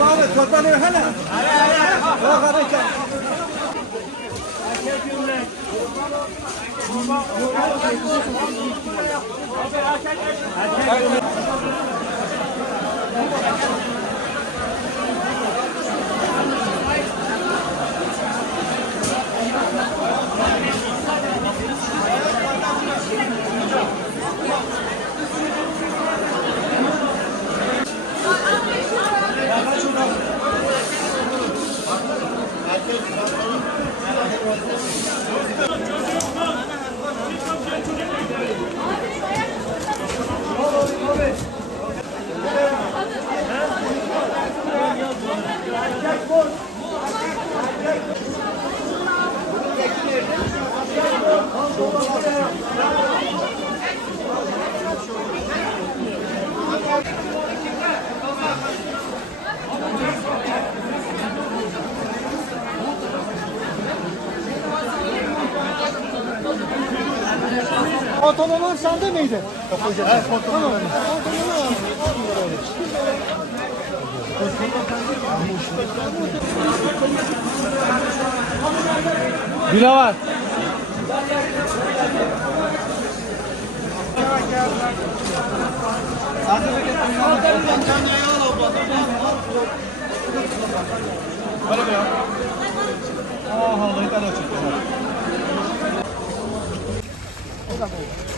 Baba torbanı hala. Yok abi çal. Pantolonlar sende miydi? Kapıcı. Evet, pantolonlar. Bira var. Hadi ya. Vallahi kadar çıktı. O da bu.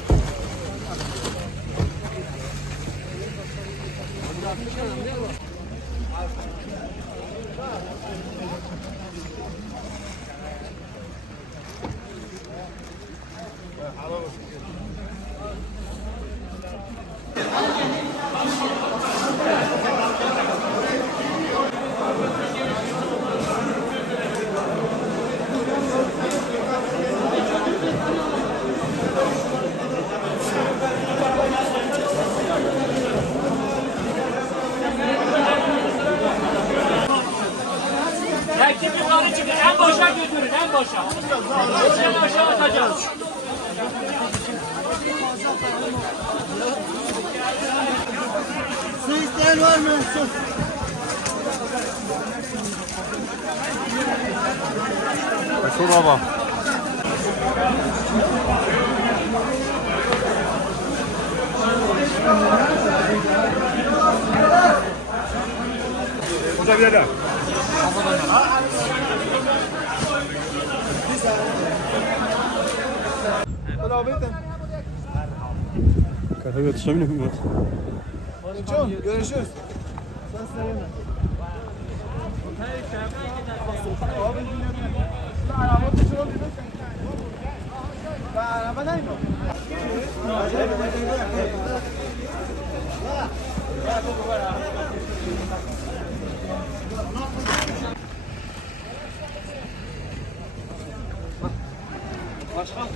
Erkek yukarı çıkın, en başa götürün, en başa. En başa atacağız. Su isteyen var mı? Su. Su baba. Burada bir daha. Kahve yetişemiyor mu? John, görüşürüz. Başkan.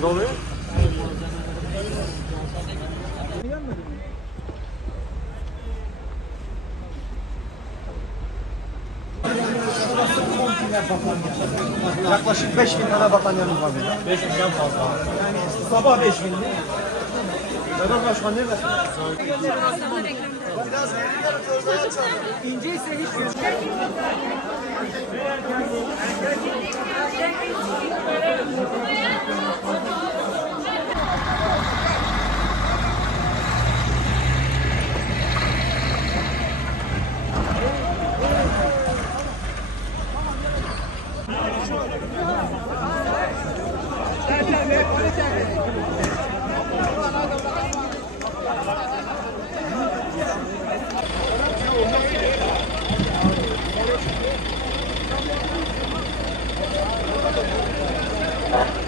Ne oluyor? Yaklaşık 5.000 tane battanyamız var burada. 5.000'den fazla. Yani sabah 5.000'di. Vedat Başkan ne ver? Biraz İnceyse hiç Thank you.